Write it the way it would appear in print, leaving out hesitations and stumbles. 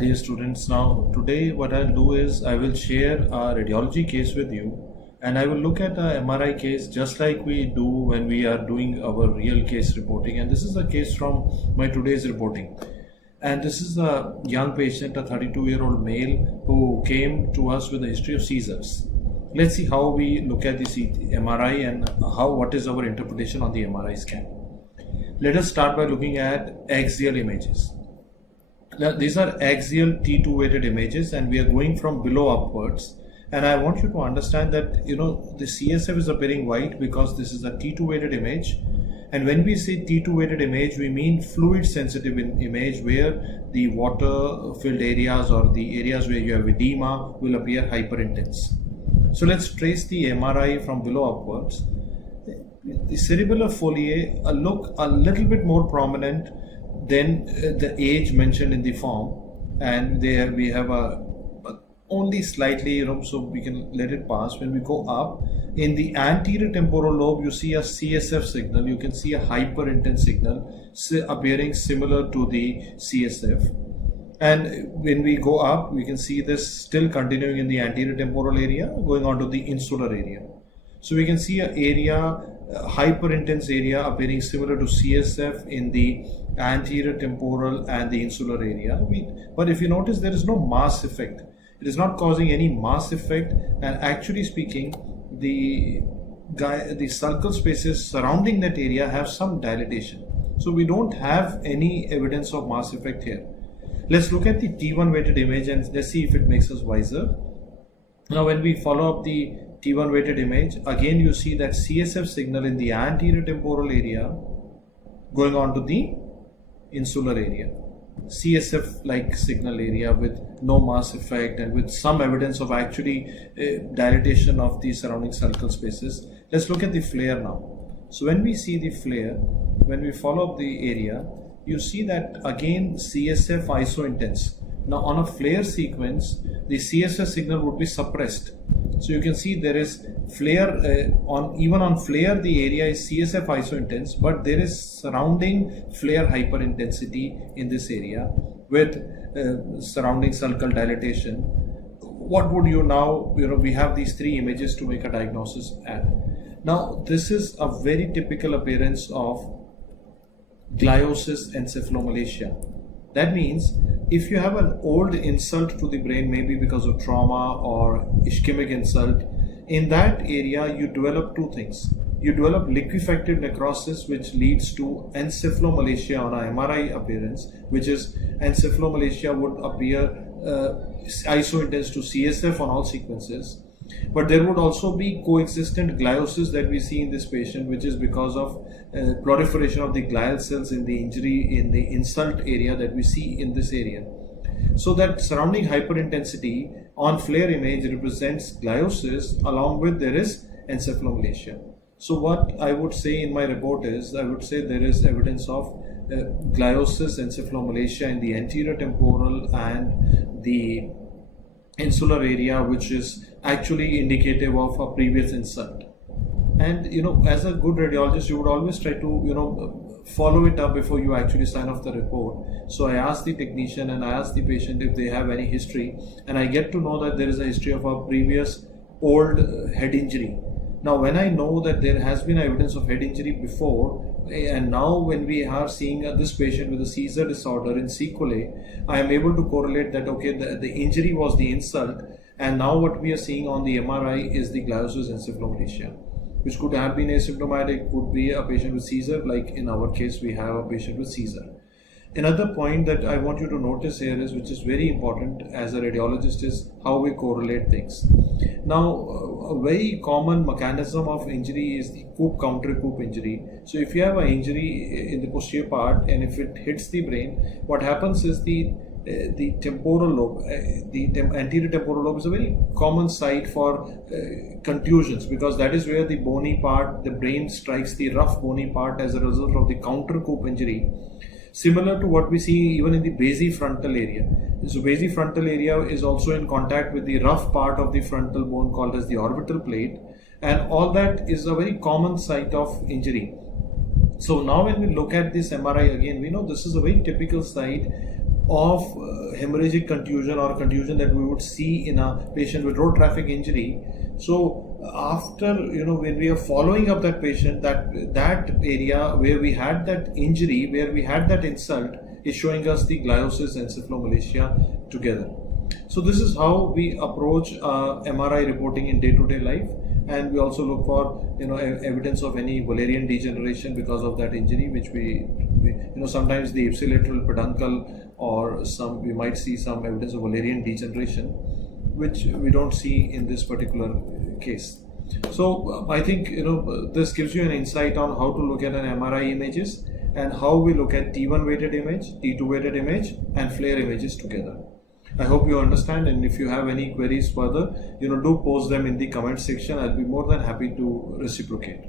dear students, now today what I'll do is I will share a radiology case with you, and I will look at a MRI case just like we do when we are doing our real case reporting. And this is a case from my today's reporting, and this is a young patient, a 32-year-old male who came to us with a history of seizures. Let's see how we look at the MRI and what is our interpretation on the MRI scan. Let us start by looking at axial images. Now, these are axial T2 weighted images, and we are going from below upwards. And I want you to understand that the CSF is appearing white because this is a T2 weighted image. And when we say T2 weighted image, we mean fluid sensitive image, where the water filled areas or the areas where you have edema will appear hyper intense. So let's trace the MRI from below upwards. The cerebellar foliae look a little bit more prominent than the age mentioned in the form, and there we have only slightly, so we can let it pass. When we go up in the anterior temporal lobe, you see a CSF signal. You can see a hyper intense signal appearing similar to the CSF. And when we go up, we can see this still continuing in the anterior temporal area, going on to the insular area. So we can see an area, hyper intense area appearing similar to CSF in the anterior temporal and the insular area. But if you notice, there is no mass effect. It is not causing any mass effect, and actually speaking, the sulcal spaces surrounding that area have some dilatation. So we don't have any evidence of mass effect here. Let's look at the T1 weighted image and let's see if it makes us wiser. Now when we follow up the T1 weighted image, again you see that CSF signal in the anterior temporal area going on to the insular area. CSF like signal area with no mass effect and with some evidence of actually dilatation of the surrounding sulcal spaces. Let's look at the flare now. So when we see the flare, when we follow up the area, you see that again CSF iso-intense. Now on a flare sequence, the CSF signal would be suppressed. So you can see there is flare, even on flare the area is CSF iso-intense, but there is surrounding flare hyperintensity in this area with surrounding sulcal dilatation. What would you now, we have these three images to make a diagnosis at. Now this is a very typical appearance of gliosis encephalomalacia. That means if you have an old insult to the brain, maybe because of trauma or ischemic insult, in that area you develop two things. You develop liquefactive necrosis, which leads to encephalomalacia on an MRI appearance, which is encephalomalacia would appear iso-intense to CSF on all sequences. But there would also be coexistent gliosis that we see in this patient, which is because of proliferation of the glial cells in the injury, in the insult area that we see in this area. So that surrounding hyperintensity on flare image represents gliosis, along with there is encephalomalacia. So what I would say in my report is, I would say there is evidence of gliosis encephalomalacia in the anterior temporal and the insular area, which is actually indicative of a previous insult. And as a good radiologist, you would always try to follow it up before you actually sign off the report. So I asked the technician and I asked the patient if they have any history, and I get to know that there is a history of a previous old head injury. Now when I know that there has been evidence of head injury before, and now when we are seeing this patient with a seizure disorder in sequelae, I am able to correlate that okay, the injury was the insult, and now what we are seeing on the MRI is the gliosis encephalomalacia, which could have been asymptomatic, could be a patient with seizure, like in our case we have a patient with seizure. Another point that I want you to notice here is, which is very important as a radiologist, is how we correlate things. Now, a very common mechanism of injury is the coup counter coup injury. So if you have an injury in the posterior part and if it hits the brain, what happens is the temporal lobe, the anterior temporal lobe is a very common site for contusions, because that is where the bony part, the brain strikes the rough bony part as a result of the counter coup injury. Similar to what we see even in the basifrontal area. So basifrontal area is also in contact with the rough part of the frontal bone called as the orbital plate, and all that is a very common site of injury. So now when we look at this MRI again, we know this is a very typical site of hemorrhagic contusion or contusion that we would see in a patient with road traffic injury. So after, when we are following up that patient, that area where we had that injury, where we had that insult, is showing us the gliosis encephalomalacia together. So this is how we approach MRI reporting in day-to-day life, and we also look for evidence of any Wallerian degeneration because of that injury, which we sometimes the ipsilateral peduncle, or we might see some evidence of Wallerian degeneration, which we don't see in this particular case. So I think this gives you an insight on how to look at an MRI images and how we look at T1 weighted image, T2 weighted image, and FLAIR images together. I hope you understand, and if you have any queries further, do post them in the comment section. I'll be more than happy to reciprocate.